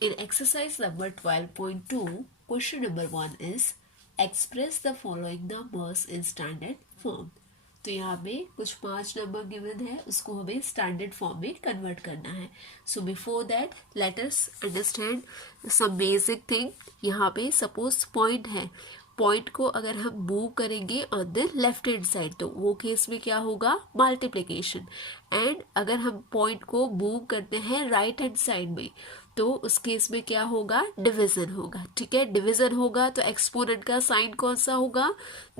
In exercise number 12.2, question number 1 is express the following numbers in standard form. तो यहाँ पे कुछ 5 number given है, उसको हमें स्टैंडर्ड फॉर्म में कन्वर्ट करना है. So before that let us understand some basic thing. यहाँ पे सपोज पॉइंट है, पॉइंट को अगर हम मूव करेंगे on the left hand side तो वो केस में क्या होगा, मल्टीप्लिकेशन. एंड अगर हम पॉइंट को मूव करते हैं राइट हैंड साइड में तो उस केस में क्या होगा, डिवीजन होगा. ठीक है, डिवीजन होगा तो एक्सपोनेंट का साइन कौन सा होगा,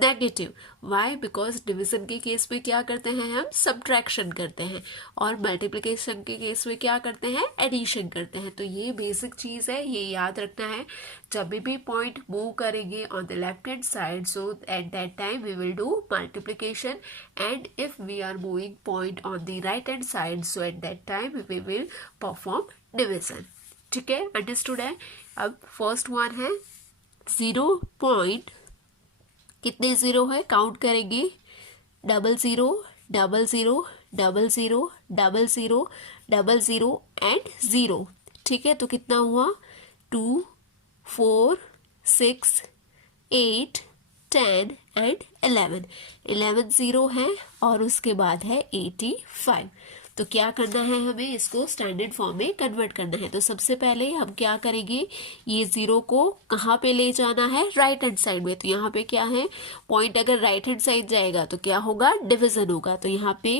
नेगेटिव. व्हाई, बिकॉज डिवीजन के केस में क्या करते हैं हम, सब्ट्रैक्शन करते हैं, और मल्टीप्लिकेशन के केस में क्या करते हैं, एडिशन करते हैं. तो ये बेसिक चीज़ है, ये याद रखना है. जब भी पॉइंट मूव करेंगे on the left hand side so at that time we will do multiplication, and if we are moving point on the right hand side so at that time we will perform division. ठीक है, understood है. अब first one है 0 point, कितने zero है count करेंगे, 00 00 00 00 00 and 0. ठीक है, तो कितना हुआ, 2 4 6 8 10 एंड 11. 11 जीरो है और उसके बाद है 85. तो क्या करना है, हमें इसको स्टैंडर्ड फॉर्म में कन्वर्ट करना है. तो सबसे पहले हम क्या करेंगे, ये जीरो को कहाँ पे ले जाना है, राइट हैंड साइड में. तो यहाँ पे क्या है, पॉइंट अगर राइट हैंड साइड जाएगा तो क्या होगा, डिवीजन होगा. तो यहाँ पे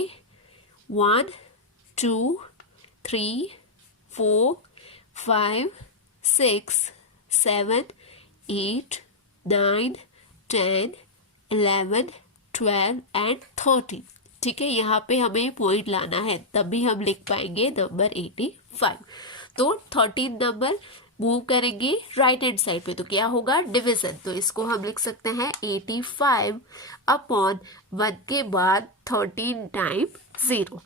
1 2 3 4 5 6 7 8 9 10 11 12 एंड 13. ठीक है, यहाँ पे हमें पॉइंट लाना है, तभी हम लिख पाएंगे नंबर 85. तो 13 नंबर मूव करेंगे राइट हैंड साइड पे तो क्या होगा, डिवीजन. तो इसको हम लिख सकते हैं 85 अपॉन 1 के बाद 13 टाइम 0.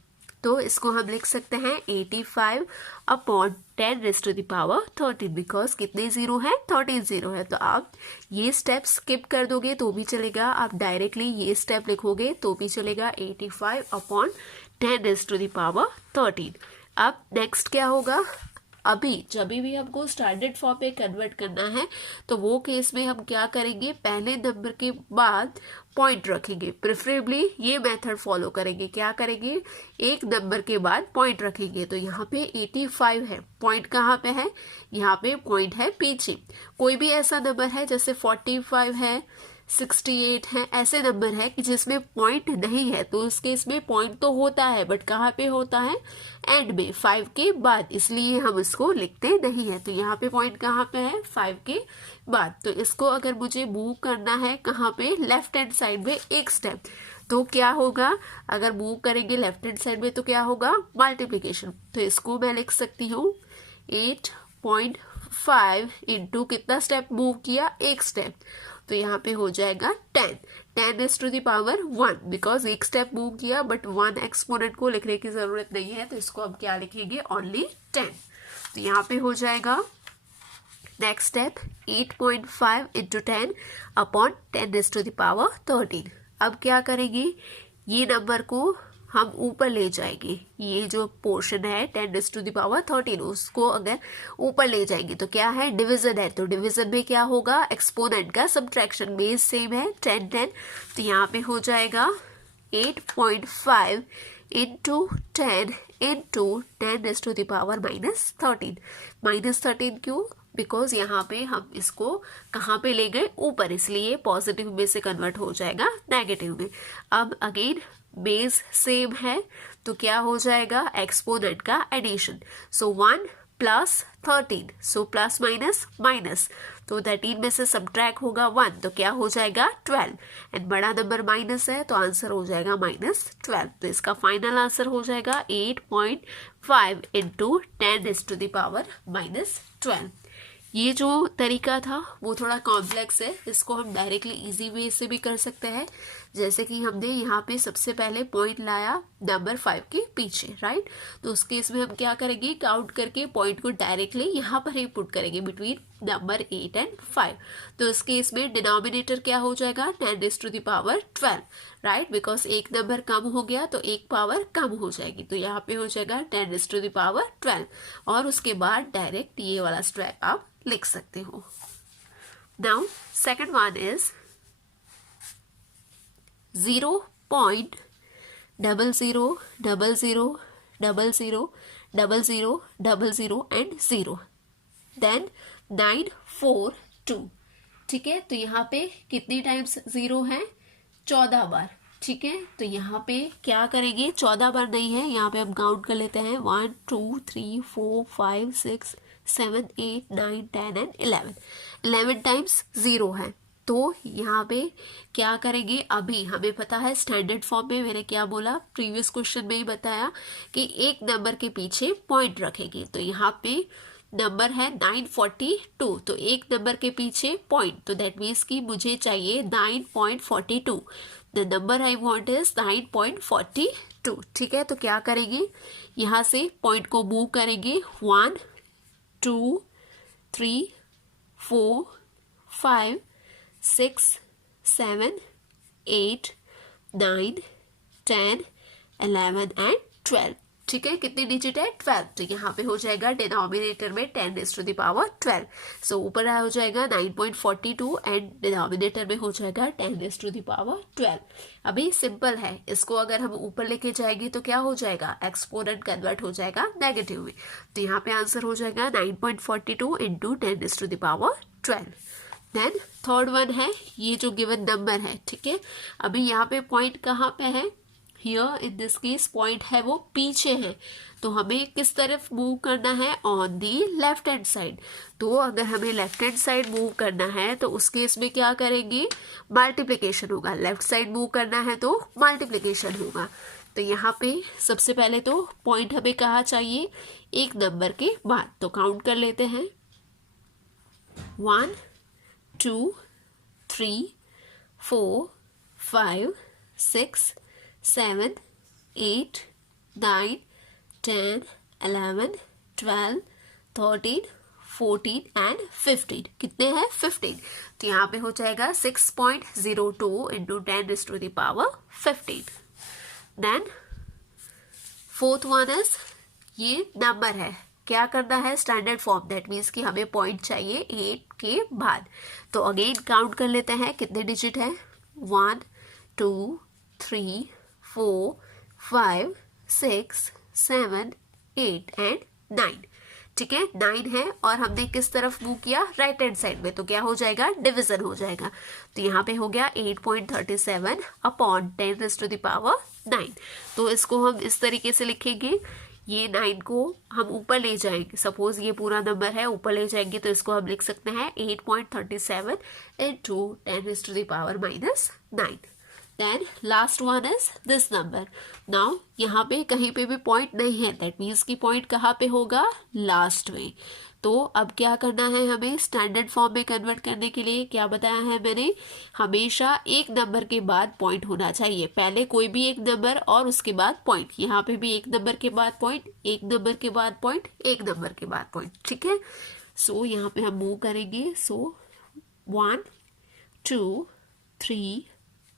तो इसको हम लिख सकते हैं 85 upon 10 raise to the power 13, because कितने जीरो है, 13 जीरो है. तो आप ये स्टेप स्किप कर दोगे तो भी चलेगा, आप डायरेक्टली ये स्टेप लिखोगे तो भी चलेगा, 85 upon 10 raise to the power 13. अब नेक्स्ट क्या होगा, अभी जब भी हमको स्टैंडर्ड फॉर्म में कन्वर्ट करना है तो वो केस में हम क्या करेंगे, पहले नंबर के बाद पॉइंट रखेंगे. प्रेफरेबली ये मेथड फॉलो करेंगे. क्या करेंगे, एक नंबर के बाद पॉइंट रखेंगे. तो यहाँ पे 85 है, पॉइंट कहाँ पे है, यहाँ पे पॉइंट है पीछे. कोई भी ऐसा नंबर है जैसे 45 है, 68 है, ऐसे नंबर है कि जिसमें पॉइंट नहीं है तो उस केस में पॉइंट तो होता है बट कहाँ पे होता है, एंड में 5 के बाद, इसलिए हम इसको लिखते नहीं है. तो यहाँ पे पॉइंट कहाँ पे है, 5 के बाद. तो इसको अगर मुझे मूव करना है कहाँ पे, लेफ्ट हैंड साइड में एक स्टेप, तो क्या होगा, अगर मूव करेंगे लेफ्ट हैंड साइड में तो क्या होगा, मल्टीप्लिकेशन. तो इसको मैं लिख सकती हूँ 8.5 इंटू कितना स्टेप मूव किया, एक स्टेप. तो यहाँ पे हो जाएगा 10 raise to the power 1, because एक स्टेप मूव किया बट 1 एक्सपोनेंट को लिखने की जरूरत नहीं है. तो इसको हम क्या लिखेंगे, ओनली 10. तो यहाँ पे हो जाएगा next step 8.5 into 10 upon 10 raise to the power 13. अब क्या करेंगे, ये नंबर को हम ऊपर ले जाएंगे, ये जो पोर्शन है 10 रेज़ टू द पावर 13 उसको अगर ऊपर ले जाएंगे तो क्या है, डिवीजन है. तो डिवीजन में क्या होगा, एक्सपोनेंट का सब्ट्रैक्शन, बेस सेम है 10 10. तो यहाँ पे हो जाएगा 8.5 into 10 into 10 raise to the power -13. -13 क्यों, बिकॉज यहाँ पे हम इसको कहाँ पे ले गए, ऊपर, इसलिए पॉजिटिव में से कन्वर्ट हो जाएगा नेगेटिव में. अब अगेन बेस सेम है तो क्या हो जाएगा, एक्सपोनेंट का एडिशन. सो 1 plus 13, so plus minus minus, तो 13 में से सब्ट्रैक्ट होगा 1 तो क्या हो जाएगा 12, एंड बड़ा नंबर माइनस है तो आंसर हो जाएगा -12. तो इसका फाइनल आंसर हो जाएगा 8.5 into 10 raise to the power -12. ये जो तरीका था वो थोड़ा कॉम्प्लेक्स है, इसको हम डायरेक्टली इजी वे से भी कर सकते हैं. जैसे कि हमने यहाँ पे सबसे पहले पॉइंट लाया नंबर 5 के पीछे, राइट. तो उस केस में हम क्या करेंगे, काउंट करके पॉइंट को डायरेक्टली यहाँ पर ही पुट करेंगे बिटवीन नंबर 8 एंड 5। तो इस केस में डिनोमिनेटर क्या हो जाएगा 10⁻12, राइट, बिकॉज एक नंबर कम हो गया तो एक पावर कम हो जाएगी, तो यहाँ पे हो जाएगा 10⁻12 और उसके बाद डायरेक्ट ये वाला स्टेप आप लिख सकते हो। Now second one is 0.00000000 and 0, then 942। ठीक है, तो यहाँ पे कितनी टाइम्स 0 है 14 बार। ठीक है, तो यहाँ पे क्या करेंगे 14 बार नहीं है, यहाँ पे हम काउंट कर लेते हैं 1 2 3 4 5 6 7 8 9 10 एंड 11 टाइम्स 0 है। तो यहाँ पे क्या करेंगे, अभी हमें पता है स्टैंडर्ड फॉर्म में मैंने क्या बोला, प्रीवियस क्वेश्चन में ही बताया कि एक नंबर के पीछे पॉइंट रखेंगे। तो यहाँ पे नंबर है 942, तो एक नंबर के पीछे पॉइंट, तो दैट मीन्स कि मुझे चाहिए 9.42। The number I want is 9.42। ठीक है, तो क्या करेंगे, यहाँ से पॉइंट को मूव करेंगे 1 2 3 4 5 6 7 8 9 10 11 एंड 12। ठीक है, कितनी डिजिट है 12, तो यहाँ पे हो जाएगा डिनोमिनेटर में 10⁻12। सो ऊपर हो जाएगा 9.42 एंड डिनोमिनेटर में हो जाएगा 10⁻12। अभी सिंपल है, इसको अगर हम ऊपर लेके जाएंगे तो क्या हो जाएगा, एक्सपोनेंट कन्वर्ट हो जाएगा नेगेटिव में, तो यहाँ पे आंसर हो जाएगा 9.42 इंटू 10⁻12। देन थर्ड वन है ये जो गिवन नंबर है। ठीक है, अभी यहाँ पे पॉइंट कहाँ पे है, here in this case point है वो पीछे है, तो हमें किस तरफ मूव करना है, on the left hand side. तो अगर हमें लेफ्ट हैंड साइड मूव करना है तो उस केस में क्या करेंगे, मल्टीप्लिकेशन होगा, लेफ्ट साइड मूव करना है तो मल्टीप्लिकेशन होगा। तो यहाँ पे सबसे पहले तो पॉइंट हमें कहाँ चाहिए, एक नंबर के बाद, तो काउंट कर लेते हैं 1 2 3 4 5 6 7 8 9 10 11 12 13 14 एंड 15। कितने हैं 15, तो यहाँ पे हो जाएगा 6.02 into 10⁻15। Then fourth one is ये नंबर है, क्या करना है स्टैंडर्ड फॉर्म, दैट मीन्स कि हमें पॉइंट चाहिए 8 के बाद। तो अगेन काउंट कर लेते हैं कितने डिजिट है, 1 2 3 4 5 6 7 8 एंड 9। ठीक है, 9 है और हमने किस तरफ मूव किया, राइट हैंड साइड में, तो क्या हो जाएगा, डिवीजन हो जाएगा। तो यहाँ पे हो गया 8.37 अपॉन 10⁻9। तो इसको हम इस तरीके से लिखेंगे, ये 9 को हम ऊपर ले जाएंगे, सपोज ये पूरा नंबर है ऊपर ले जाएंगे, तो इसको हम लिख सकते हैं 8.37 into 10⁻9। Then last one is this number. Now यहाँ पे कहीं पे भी पॉइंट नहीं है, दैट मीन्स की पॉइंट कहाँ पे होगा, लास्ट में। तो अब क्या करना है हमें, स्टैंडर्ड फॉर्म में कन्वर्ट करने के लिए क्या बताया है मैंने, हमेशा एक नंबर के बाद पॉइंट होना चाहिए, पहले कोई भी एक नंबर और उसके बाद पॉइंट, यहाँ पे भी एक नंबर के बाद पॉइंट, एक नंबर के बाद पॉइंट, एक नंबर के बाद पॉइंट। ठीक है, सो यहाँ पे हम मूव करेंगे, सो 1 2 3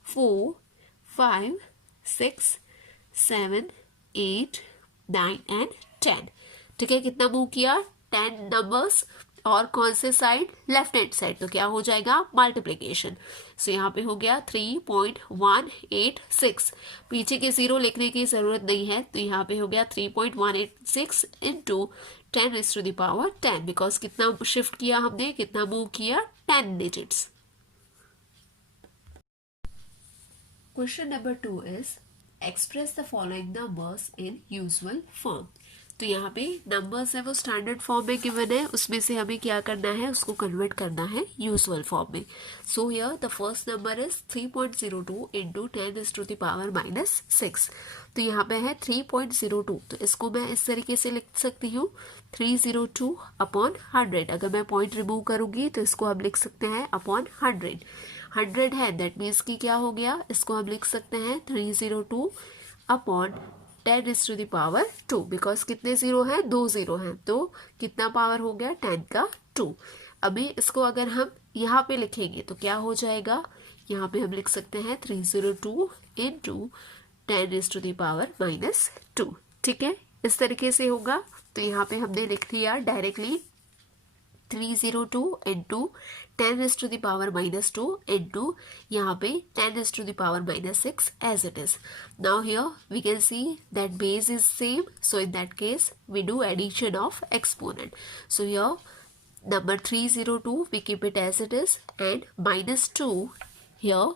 4 5 6 7 8 9 एंड 10। ठीक है, कितना मूव किया, 10 नंबर्स, और कौन से साइड, लेफ्ट हैंड साइड, तो क्या हो जाएगा मल्टीप्लिकेशन। सो यहाँ पे हो गया 3.186, पीछे के 0 लिखने की जरूरत नहीं है, तो यहाँ पे हो गया 3.186 इंटू 10⁻10, बिकॉज कितना शिफ्ट किया हमने, कितना मूव किया, 10 digits. Question number 2 is express the following numbers in usual form। तो यहाँ पे नंबर्स है वो स्टैंडर्ड फॉर्म में गिवन है, उसमें से हमें क्या करना है, उसको कन्वर्ट करना है यूजुअल फॉर्म में। सो here the first number is 3.02 into 10⁻6। तो यहाँ पे है 3.02, तो इसको मैं इस तरीके से लिख सकती हूँ 302 अपॉन 100। अगर मैं पॉइंट रिमूव करूंगी तो इसको हम लिख सकते हैं अपॉन 100। 100 है, दैट मीन्स कि क्या हो गया, इसको हम लिख सकते हैं 302 अपॉन 10⁻2, बिकॉज कितने 0 हैं, 2 0 हैं, तो कितना पावर हो गया 10 का 2। अभी इसको अगर हम यहाँ पे लिखेंगे तो क्या हो जाएगा, यहाँ पे हम लिख सकते हैं 302 इंटू 10⁻⁻²। ठीक है, इस तरीके से होगा। तो यहाँ पे हमने लिख दिया डायरेक्टली 302 इंटू 10⁻⁻² इंटू यहाँ पे 10⁻⁻6 as it is. Now here we can see that base is same, so in that case we do addition of exponent. So here number 302 we keep it as it is, and -2 here,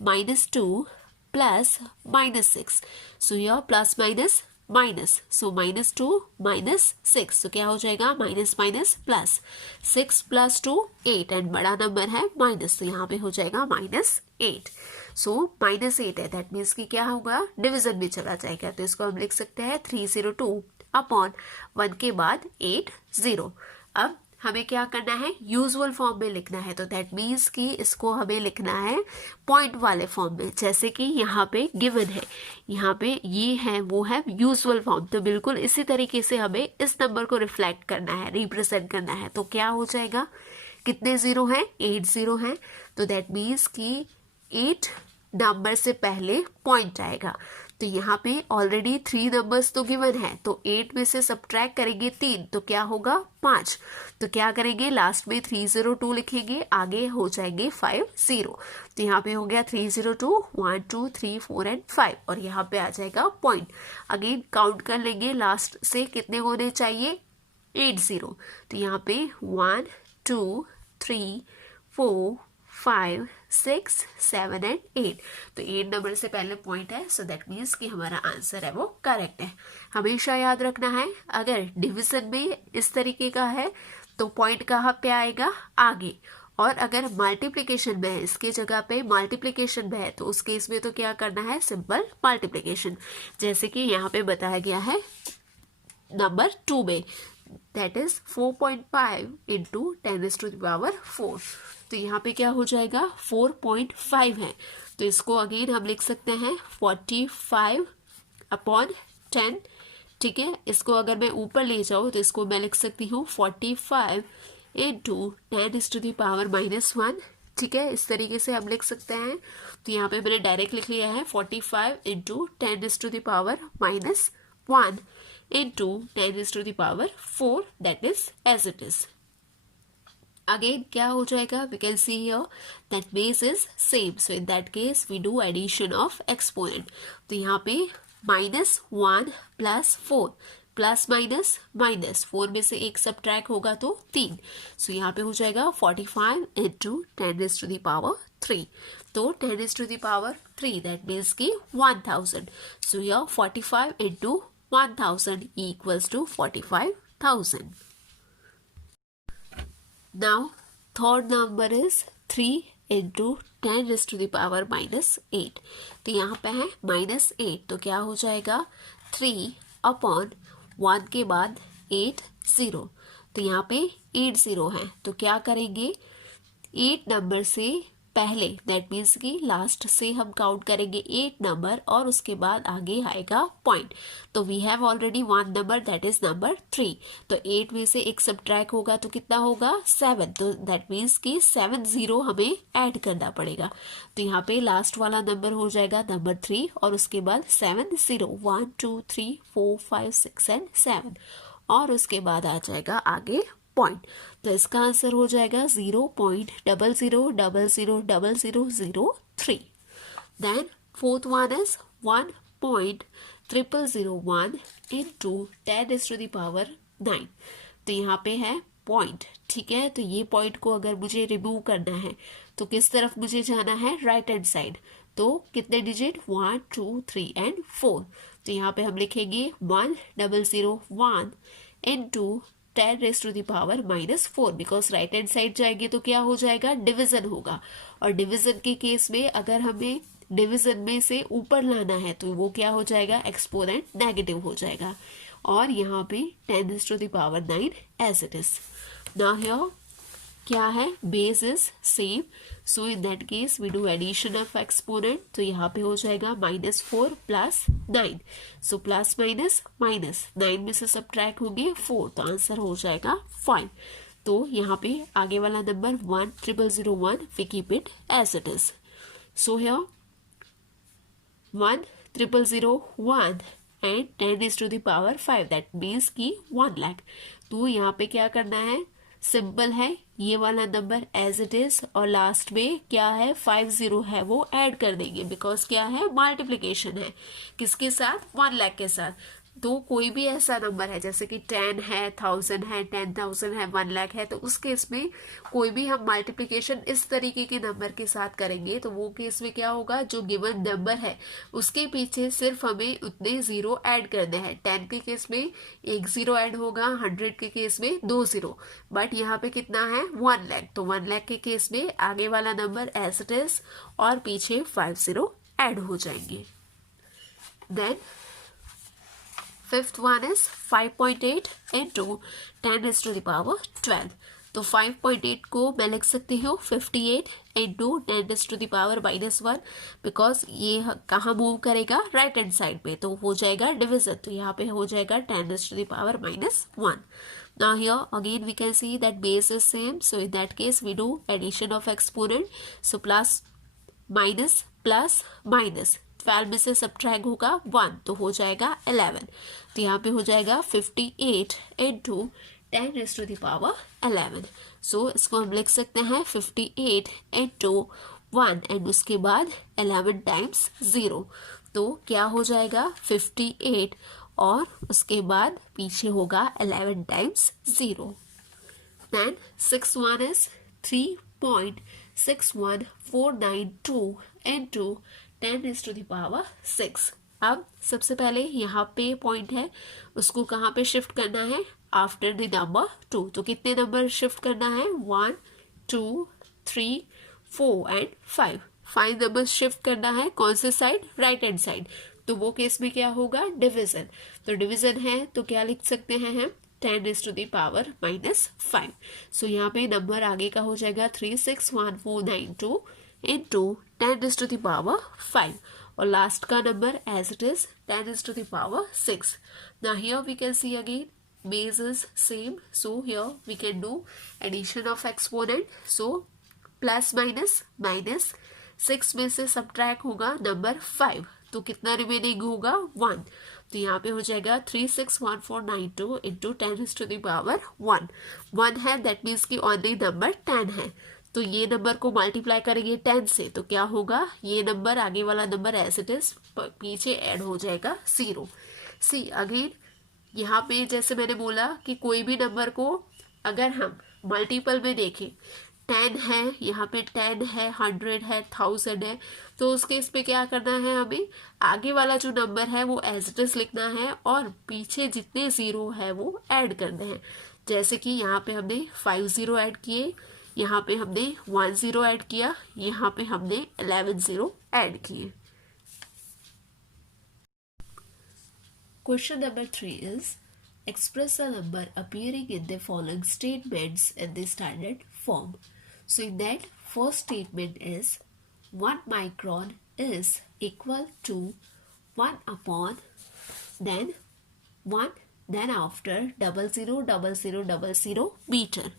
-2 plus -6. So here plus minus minus, so -2 -6, तो क्या हो जाएगा, minus minus plus, 6 + 2 8, and बड़ा number है minus, तो यहाँ पे हो जाएगा -8. सो -8 है, दैट मीन्स कि क्या होगा, डिवीजन में चला जाएगा। तो इसको हम लिख सकते हैं 302 अपॉन 1 के बाद 80। अब हमें क्या करना है, यूजुअल फॉर्म में लिखना है। तो दैट मीन्स कि इसको हमें लिखना है पॉइंट वाले फॉर्म में, जैसे कि यहाँ पे गिवन है, यहाँ पे ये है, वो है यूजुअल फॉर्म। तो बिल्कुल इसी तरीके से हमें इस नंबर को रिफ्लेक्ट करना है, रिप्रेजेंट करना है। तो क्या हो जाएगा, कितने जीरो हैं, 8 जीरो हैं। तो दैट मीन्स कि 8 नंबर से पहले पॉइंट आएगा। तो यहाँ पे ऑलरेडी 3 नंबर्स तो गिवन है, तो 8 में से सब्ट्रैक्ट करेंगे 3, तो क्या होगा 5। तो क्या करेंगे, लास्ट में 302 लिखेंगे, आगे हो जाएंगे 50। तो यहाँ पे हो गया 302, 1 2 3 4 एंड 5, और यहाँ पे आ जाएगा पॉइंट। अगेन काउंट कर लेंगे, लास्ट से कितने होने चाहिए, 80। तो यहाँ पे 1 2 3 4 5 6 7 एंड 8, तो 8 नंबर से पहले पॉइंट है। सो दैट मीन्स कि हमारा आंसर है वो करेक्ट है। हमेशा याद रखना है, अगर डिवीजन में इस तरीके का है तो पॉइंट कहाँ पे आएगा, आगे। और अगर मल्टीप्लिकेशन में है, इसके जगह पे मल्टीप्लिकेशन में है, तो उस केस में तो क्या करना है, सिंपल मल्टीप्लिकेशन, जैसे कि यहाँ पे बताया गया है नंबर 2 में, दैट इज 4.5 इंटू 10⁻⁴। तो यहाँ पे क्या हो जाएगा, 4.5 है। तो इसको अगेन हम लिख सकते हैं 45 अपॉन 10। ठीक है, इसको अगर मैं ऊपर ले जाऊँ तो इसको मैं लिख सकती हूँ 45 इंटू 10⁻⁻1। ठीक है, इस तरीके से हम लिख सकते हैं। तो यहाँ पे मैंने डायरेक्ट लिख लिया है 45 into 10⁻⁻1 into 10⁻⁴, that is as it is. Again क्या हो जाएगा, we can see here that base is same, so in that case we do addition of exponent. तो यहाँ पे -1 + 4 प्लस माइनस माइनस, 4 में से एक सब्ट्रैक्ट होगा तो 3, सो यहाँ पे हो जाएगा 45 इंटू 10⁻3। तो 10⁻3 दैट मीन्स की 1000। सो यहाँ 45 into 1000 equals to 45,000. Now third number is 3 into 10⁻⁻8। तो यहाँ पे है -8, तो क्या हो जाएगा 3 अपॉन 1 के बाद 8 0। तो यहाँ पे 8 0 है, तो क्या करेंगे 8 नंबर से पहले, दैट मीन्स कि लास्ट से हम काउंट करेंगे 8 नंबर और उसके बाद आगे आएगा पॉइंट। तो we have already 1 number that is number 3। तो 8 में से एक सब्ट्रैक्ट होगा तो कितना होगा 7। तो दैट मीन्स कि 7 0 हमें ऐड करना पड़ेगा। तो यहाँ पे लास्ट वाला नंबर हो जाएगा नंबर 3 और उसके बाद 7 0 1 2 3 4 5 6 एंड 7 और उसके बाद आ जाएगा आगे पॉइंट। तो इसका आंसर हो जाएगा 0.00000003। Then fourth one is 1.0001 into 10⁻9। तो यहाँ पे है पॉइंट। ठीक है, तो ये पॉइंट को अगर मुझे रिमूव करना है तो किस तरफ मुझे जाना है, राइट हैंड साइड। तो कितने डिजिट 1 2 3 एंड 4। तो यहाँ पे हम लिखेंगे 1001 into 10⁻⁻4, because right hand side जाएंगे तो क्या हो जाएगा, डिवीजन होगा। और डिवीजन के केस में अगर हमें डिवीजन में से ऊपर लाना है तो वो क्या हो जाएगा, एक्सपोनेंट नेगेटिव हो जाएगा। और यहाँ पे 10⁻9 as it is. Now here क्या है, base is same, so in that case we do addition of exponent. तो यहाँ पे हो जाएगा -4 + 9। सो प्लस माइनस माइनस 9 में से सब्ट्रैक्ट होंगे 4, तो आंसर हो जाएगा 5। तो यहाँ पे आगे वाला number 1,001 we keep it as it is. So here 1,001 and 10 is to the power 5, that means की 1 लाख. तो यहाँ पे क्या करना है, सिंपल है, ये वाला नंबर एज इट इज और लास्ट में क्या है 50 है वो ऐड कर देंगे, बिकॉज क्या है मल्टीप्लीकेशन है किसके साथ, 1 लाख के साथ. तो कोई भी ऐसा नंबर है जैसे कि 10 है, 1000 है, 10,000 है, 1 लाख है, तो उस केस में कोई भी हम मल्टीप्लिकेशन इस तरीके के नंबर के साथ करेंगे तो वो केस में क्या होगा, जो गिवन नंबर है उसके पीछे सिर्फ हमें उतने जीरो ऐड करने हैं. 10 के केस में 1 जीरो ऐड होगा, 100 के केस में 2 जीरो, बट यहाँ पे कितना है 1 लाख. तो 1 लाख के केस में आगे वाला नंबर एज इट इज और पीछे 50 ऐड हो जाएंगे. Then fifth one is 5.8 into 10 is to the power 12. तो 5.8 को मैं लिख सकती हूँ 58 into 10 is to the power -1, because ये कहाँ मूव करेगा, राइट हैंड साइड पे, तो हो जाएगा डिविजन. तो यहाँ पे हो जाएगा 10 is to the power -1. Now here again we can see that base is same, so in that case we do addition of exponent. So plus minus plus minus 12 में से सब्ट्रैक्ट होगा 1 तो हो जाएगा 11. तो यहाँ पे हो जाएगा 58 into 10 is to the power 11. सो इसको हम लिख सकते हैं 58 into 1 एंड उसके बाद 11 टाइम्स 0. तो क्या हो जाएगा 58 और उसके बाद पीछे होगा 11 times 0. Then 6 1 is 3.61492 into 10 is to the power 6. अब सबसे पहले यहाँ पे पॉइंट है उसको कहाँ पे शिफ्ट करना है, आफ्टर द नंबर 2. तो कितने नंबर शिफ्ट करना है, 1 2 3 4 एंड 5. 5 नंबर शिफ्ट करना है कौन से साइड, राइट हैंड साइड. तो वो केस में क्या होगा, डिविजन. तो डिविजन है तो क्या लिख सकते हैं हम, 10 is to the power -5. सो यहाँ पे नंबर आगे का हो जाएगा 361492 into 10 is to the power 5 और लास्ट का number as it is 10 is to the power 6. Now here we can see again base is same, so here we can do addition of exponent. So plus minus minus 6 में से subtract होगा number 5, तो कितना remaining होगा 1. तो यहाँ पे हो जाएगा 361492 into 10 is to the power 1. 1 है दैट मीन्स की ओनली नंबर 10 है. तो ये नंबर को मल्टीप्लाई करेंगे 10 से तो क्या होगा, ये नंबर आगे वाला नंबर एज इट इज पीछे ऐड हो जाएगा 0. सी अगेन यहाँ पे जैसे मैंने बोला कि कोई भी नंबर को अगर हम मल्टीपल में देखें, 10 है यहाँ पे, 10 है, 100 है, 1000 है, तो उस केस पे क्या करना है, हमें आगे वाला जो नंबर है वो एज इट इज लिखना है और पीछे जितने जीरो है वो ऐड करने हैं. जैसे कि यहाँ पे हमने 5 जीरो ऐड किए, यहाँ पे हमने 1 जीरो ऐड किया, यहाँ पे हमने 11 जीरो ऐड किए. Question number 3 is express a number appearing in the following statements in the standard form. So in that first statement is 1 micron is equal to 1 upon then 1 then after 000000 meter.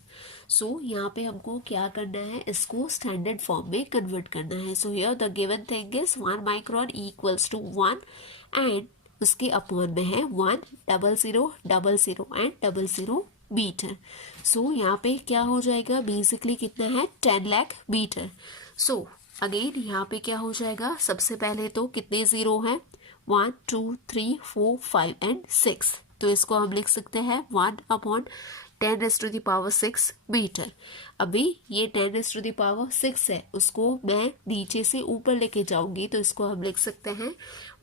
सो यहाँ पे हमको क्या करना है, इसको standard form में convert करना है. So here the given thing is 1 micron equals to 1 and उसके अपॉन में है 10000 एंड 00 मीटर. सो यहाँ पे क्या हो जाएगा, बेसिकली कितना है 10 लाख मीटर. सो अगेन यहाँ पे क्या हो जाएगा, सबसे पहले तो कितने जीरो हैं, 1 2 3 4 5 एंड 6. तो इसको हम लिख सकते हैं 1 upon 10 is to the power 6 metre. अभी ये 10 is to the power 6 है, उसको मैं नीचे से ऊपर लेके जाऊंगी तो इसको हम लिख सकते हैं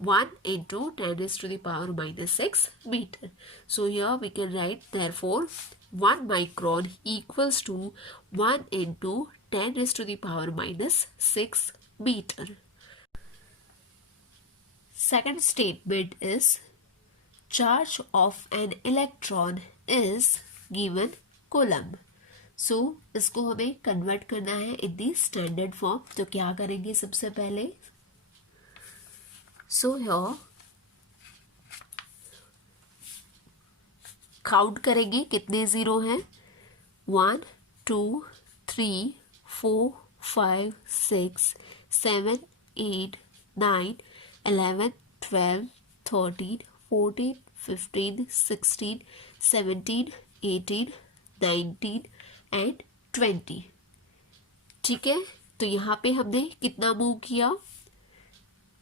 1 into 10 is to the power -6 metre. So here we can write therefore 1 micron equals to 1 into 10 is to the power -6 meter. Second statement is charge of an electron is given coulomb. So इसको हमें convert करना है इन दी standard form. तो क्या करेंगे सबसे पहले, so here count करेंगे कितने जीरो हैं, 1 2 3 4 5 6 7 8 9 11 12 13 14 15 16 17 18 19 एंड 20। ठीक है, तो यहाँ पे हमने कितना मूव किया,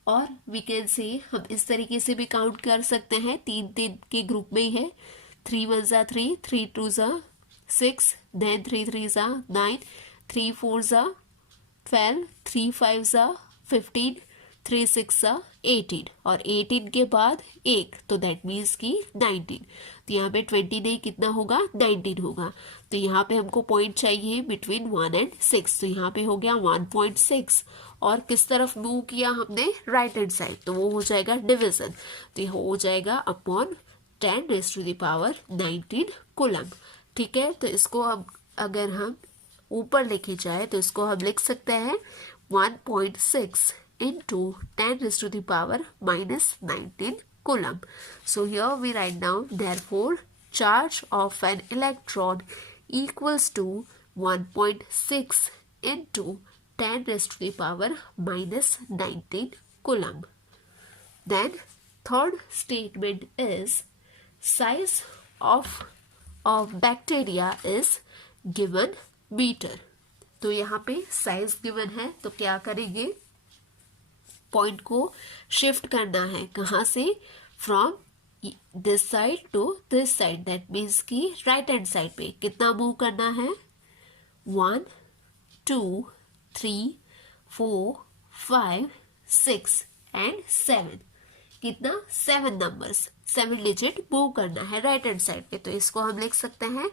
और वी कैन से हम इस तरीके से भी काउंट कर सकते हैं, 3 के ग्रुप में ही है। 3 1 ज़ा 3, 3 2 ज़ा 6, देन 3 3 ज़ा 9, 3 4 ज़ा 12, 3 5 ज़ा 15, 3 6 ज़ा 18, और 18 के बाद 1, तो दैट मीन्स कि 19। तो यहाँ पे 20 नहीं, कितना होगा, 19 होगा। तो यहाँ पे हमको पॉइंट चाहिए बिटवीन 1 एंड 6, तो यहाँ पे हो गया 1.6, और किस तरफ मूव किया हमने, राइट हैंड साइड, तो वो हो जाएगा डिवीजन, तो ये हो जाएगा upon 10 raise to the power 19 coulomb. ठीक है, तो इसको अब अगर हम ऊपर लेके जाए तो इसको हम लिख सकते हैं 1.6 into 10 raised to the power minus 19 coulomb. So here we write down, therefore charge of an electron equals to 1.6 into 10 raised to the power minus 19 coulomb. Then third statement is size of bacteria is given meter. तो यहाँ पे size given है, तो क्या करेंगे, point को shift करना है, कहाँ से, from this side to this side, that means कि राइट हैंड साइड पे कितना मूव करना है, 1 2 3 4 5 6 एंड 7, कितना, 7 नंबर्स, 7 डिजिट मूव करना है राइट हैंड साइड पे। तो इसको हम लिख सकते हैं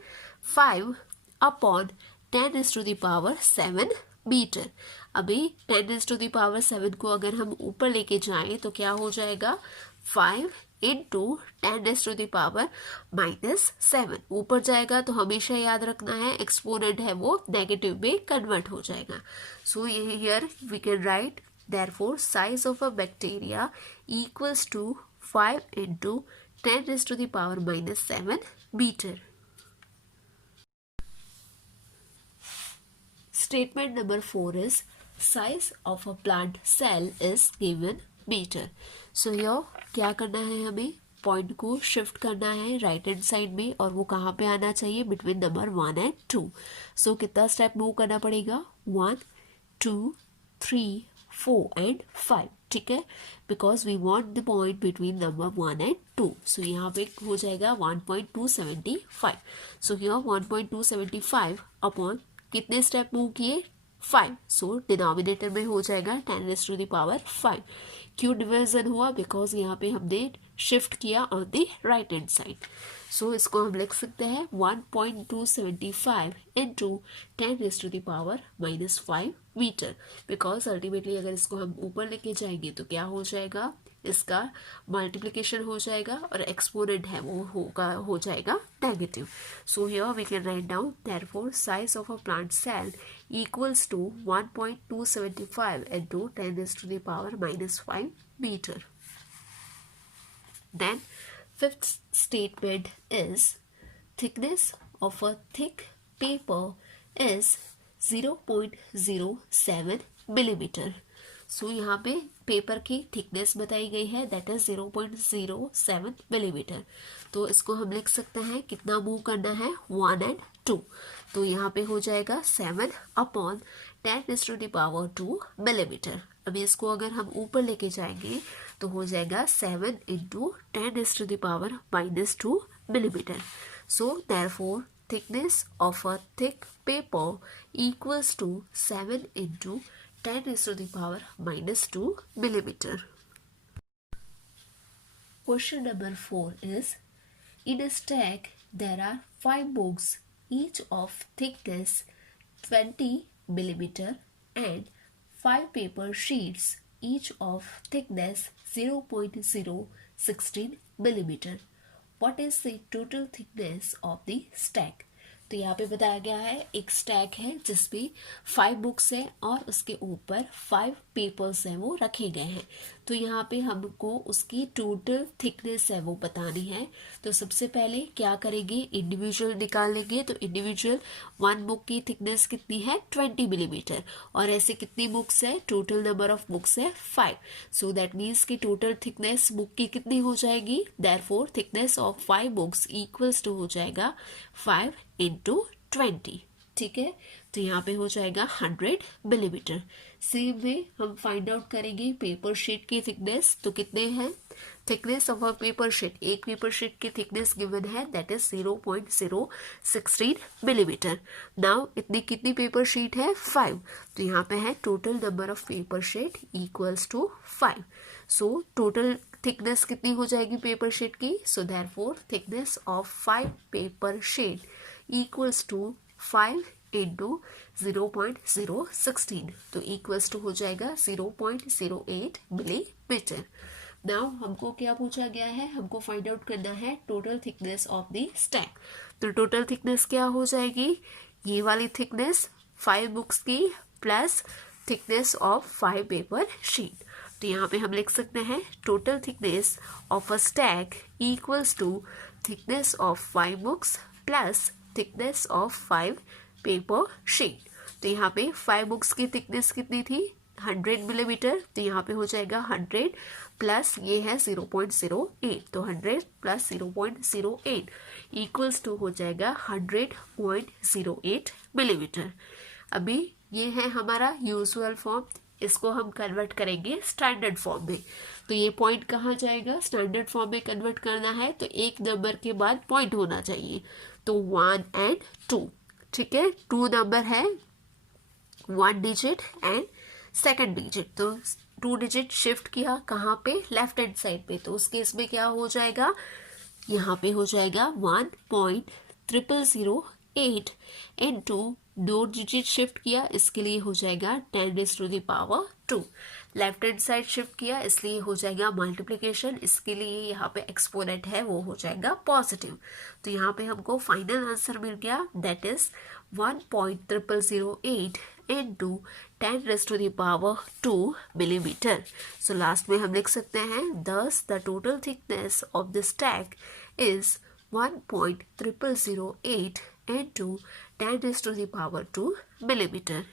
5 upon 10 raised to the power 7 metre. अभी 10 raised to the power 7 को अगर हम ऊपर लेके जाएं तो क्या हो जाएगा, 5 into 10 raised to the power minus 7, ऊपर जाएगा तो हमेशा याद रखना है एक्सपोनेंट है वो नेगेटिव में कन्वर्ट हो जाएगा। So here we can write, therefore size of a bacteria equals to 5 into 10 raised to the power minus 7 meter. Statement number 4 is size of a plant cell is given meter. So here क्या करना है, हमें point को shift करना है right hand side में, और वो कहाँ पे आना चाहिए, बिटवीन नंबर 1 एंड 2। सो कितना स्टेप मूव करना पड़ेगा, 1 2 3 4 एंड 5। ठीक है, because we want the point between number 1 and 2। So यहाँ पे हो जाएगा 1.275। सो हियर 1.275 अपॉन कितने स्टेप मूव किए, 5। सो डिनोमिनेटर में हो जाएगा 10 raised to the power 5। क्यों डिवीजन हुआ, बिकॉज यहाँ पे हमने शिफ्ट किया on the right hand side. So इसको हम लिख सकते हैं 1.275 into 10 raised to the power minus 5 metre, because ultimately अगर इसको हम ऊपर लेके जाएंगे तो क्या हो जाएगा, इसका मल्टीप्लिकेशन हो जाएगा और एक्सपोनेंट है वो हो जाएगा negative. So here we can write down, therefore size of a plant cell equals to 1.275 into 10 raised to the power minus 5 meter. Then fifth statement is thickness of a thick paper is 0.07 millimeter. सो यहाँ पे paper की thickness बताई गई है, that is 0.07 millimetre. तो इसको हम लिख सकते हैं, कितना मूव करना है, 1 एंड 2। तो यहाँ पे हो जाएगा 7 upon 10 raised to the power 2 millimetre. अभी इसको अगर हम ऊपर लेके जाएंगे तो हो जाएगा 7 into 10 raised to the power minus 2 millimeter. So therefore thickness of a thick paper equals to 7 into 10 raised to the power minus 2 millimeter. Question number 4 is, in a stack there are 5 books each of thickness 20 millimeter and 5 paper sheets each of thickness 0.016 millimeter. What is the total thickness of the stack? तो यहाँ पे बताया गया है एक stack है जिसमें 5 books है और उसके ऊपर 5 पेपर्स हैं वो रखे गए हैं। तो यहाँ पे हमको उसकी टोटल थिकनेस है वो बतानी है। तो सबसे पहले क्या करेंगे, इंडिविजुअल निकाल लेंगे। तो इंडिविजुअल वन बुक की थिकनेस कितनी है 20 मिलीमीटर, और ऐसे कितनी बुक्स है, टोटल नंबर ऑफ बुक्स है 5। सो दैट मीन्स कि टोटल थिकनेस बुक की कितनी हो जाएगी, therefore thickness of 5 books equals to हो जाएगा 5 × 20। ठीक है, तो यहाँ पे हो जाएगा 100 मिलीमीटर। सेम वे हम फाइंड आउट करेंगे पेपर शीट की थिकनेस। तो कितने हैं, thickness of a paper sheet, एक पेपर शीट की थिकनेस गिवन है दैट इज 0.016 मिलीमीटर। नाउ इतनी कितनी पेपर शीट है 5, तो यहाँ पे है total number of paper sheet equals to 5। So total thickness कितनी हो जाएगी पेपर शीट की, so therefore thickness of 5 paper sheet equals to 5 × 0.016, तो इक्वल्स टू हो जाएगा 0.08 मिलीमीटर। नाउ हमको क्या पूछा गया है, हमको फाइंड आउट करना है total thickness of the stack. तो टोटल थिकनेस क्या हो जाएगी, ये वाली थिकनेस 5 बुक्स की plus thickness of 5 paper sheet. तो यहाँ पे हम लिख सकते हैं total thickness of a stack equals to thickness of 5 books plus thickness of 5 paper sheet. तो यहाँ पे 5 बुक्स की थिकनेस कितनी थी 100 मिलीमीटर, तो यहाँ पे हो जाएगा 100 प्लस ये है 0.08, तो 100 प्लस 0.08 इक्वल्स टू हो जाएगा 100.08 मिलीमीटर। अभी ये है हमारा यूजुअल फॉर्म, इसको हम कन्वर्ट करेंगे स्टैंडर्ड फॉर्म में। तो ये पॉइंट कहाँ जाएगा, स्टैंडर्ड फॉर्म में कन्वर्ट करना है तो एक नंबर के बाद पॉइंट होना चाहिए, तो 1 और 2। ठीक है, 2 नंबर है 1 डिजिट एंड सेकंड डिजिट, तो 2 डिजिट शिफ्ट किया कहाँ पे, लेफ्ट हैंड साइड पे, तो उस केस में क्या हो जाएगा, यहाँ पे हो जाएगा 1.0008 इनटू 2 डिजिट शिफ्ट किया, इसके लिए हो जाएगा 10⁻²। लेफ्ट हैंड साइड शिफ्ट किया इसलिए हो जाएगा मल्टीप्लिकेशन, इसके लिए यहाँ पे एक्सपोनेंट है वो हो जाएगा पॉजिटिव। तो यहाँ पे हमको फाइनल आंसर मिल गया that is 1.0008 into 10⁻² millimetre. So last में हम लिख सकते हैं thus the total thickness of the stack is 1.0008 into 10⁻² millimeter.